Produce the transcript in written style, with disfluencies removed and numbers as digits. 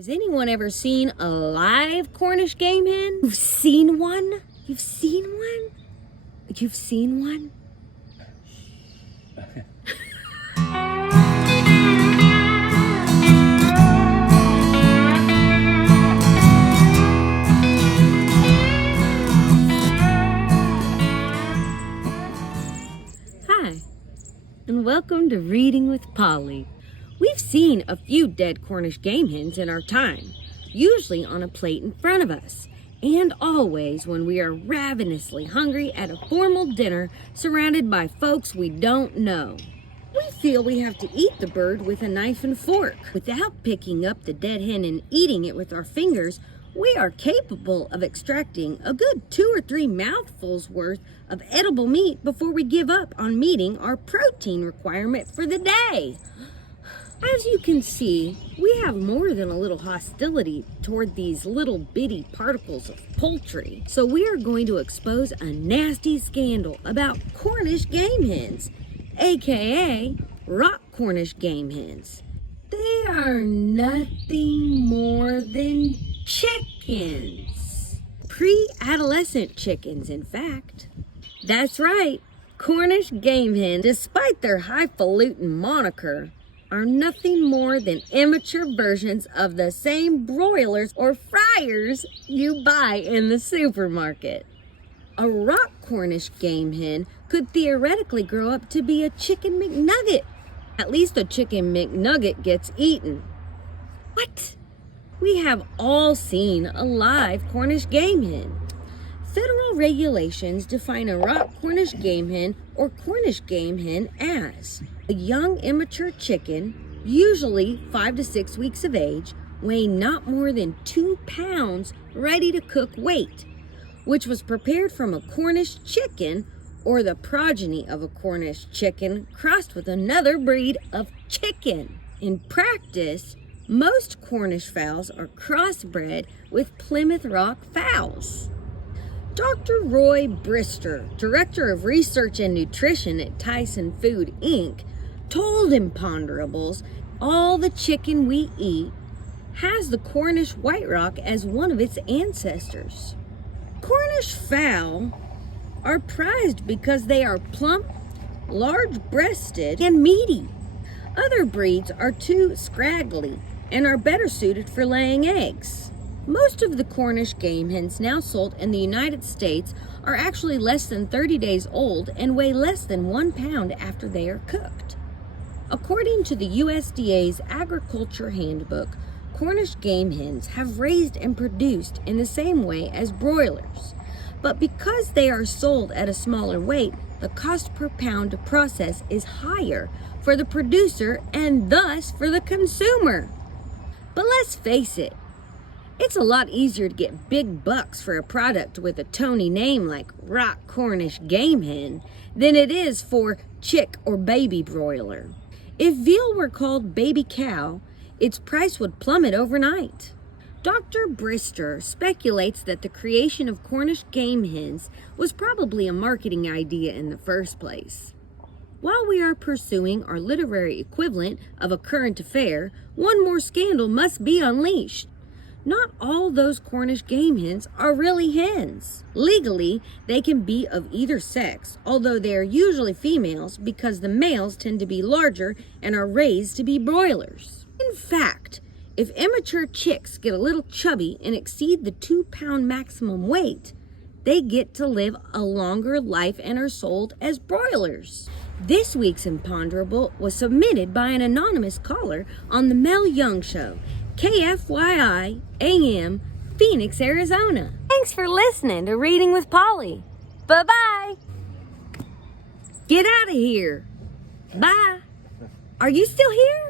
Has anyone ever seen a live Cornish game hen? You've seen one? You've seen one? You've seen one? Hi, and welcome to Reading with Polly. We've seen a few dead Cornish game hens in our time, usually on a plate in front of us, and always when we are ravenously hungry at a formal dinner surrounded by folks we don't know. We feel we have to eat the bird with a knife and fork. Without picking up the dead hen and eating it with our fingers, we are capable of extracting a good 2 or 3 mouthfuls worth of edible meat before we give up on meeting our protein requirement for the day. As you can see, we have more than a little hostility toward these little bitty particles of poultry. So we are going to expose a nasty scandal about Cornish game hens, aka rock Cornish game hens. They are nothing more than chickens. Pre-adolescent chickens, in fact. That's right, Cornish game hens, despite their highfalutin moniker, are nothing more than immature versions of the same broilers or fryers you buy in the supermarket. A rock Cornish game hen could theoretically grow up to be a chicken McNugget. At least a chicken McNugget gets eaten. What? We have all seen a live Cornish game hen. Federal regulations define a rock Cornish game hen or Cornish game hen as a young immature chicken, usually 5 to 6 weeks of age, weighing not more than 2 pounds, ready to cook weight, which was prepared from a Cornish chicken or the progeny of a Cornish chicken crossed with another breed of chicken. In practice, most Cornish fowls are crossbred with Plymouth Rock fowls. Dr. Roy Brister, Director of Research and Nutrition at Tyson Food, Inc., told Imponderables all the chicken we eat has the Cornish White Rock as one of its ancestors. Cornish fowl are prized because they are plump, large-breasted, and meaty. Other breeds are too scraggly and are better suited for laying eggs. Most of the Cornish game hens now sold in the United States are actually less than 30 days old and weigh less than 1 pound after they are cooked. According to the USDA's Agriculture Handbook, Cornish game hens have raised and produced in the same way as broilers. But because they are sold at a smaller weight, the cost per pound to process is higher for the producer and thus for the consumer. But let's face it, it's a lot easier to get big bucks for a product with a Tony name like Rock Cornish Game Hen than it is for chick or baby broiler. If veal were called baby cow, its price would plummet overnight. Dr. Brister speculates that the creation of Cornish game hens was probably a marketing idea in the first place. While we are pursuing our literary equivalent of a current affair, one more scandal must be unleashed. Not all those Cornish game hens are really hens. Legally, they can be of either sex, although they are usually females because the males tend to be larger and are raised to be broilers. In fact, if immature chicks get a little chubby and exceed the 2 pound maximum weight, they get to live a longer life and are sold as broilers. This week's Imponderable was submitted by an anonymous caller on the Mel Young Show, KFYI AM, Phoenix, Arizona. Thanks for listening to Reading with Polly. Bye-bye. Get out of here. Bye. Are you still here?